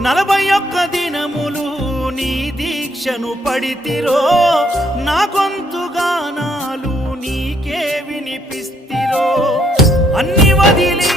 41 దినములు నీ దీక్షను పడితిరో నా గొంతు గానాలు నీకే వినిపిస్తిరో అన్ని వదిలి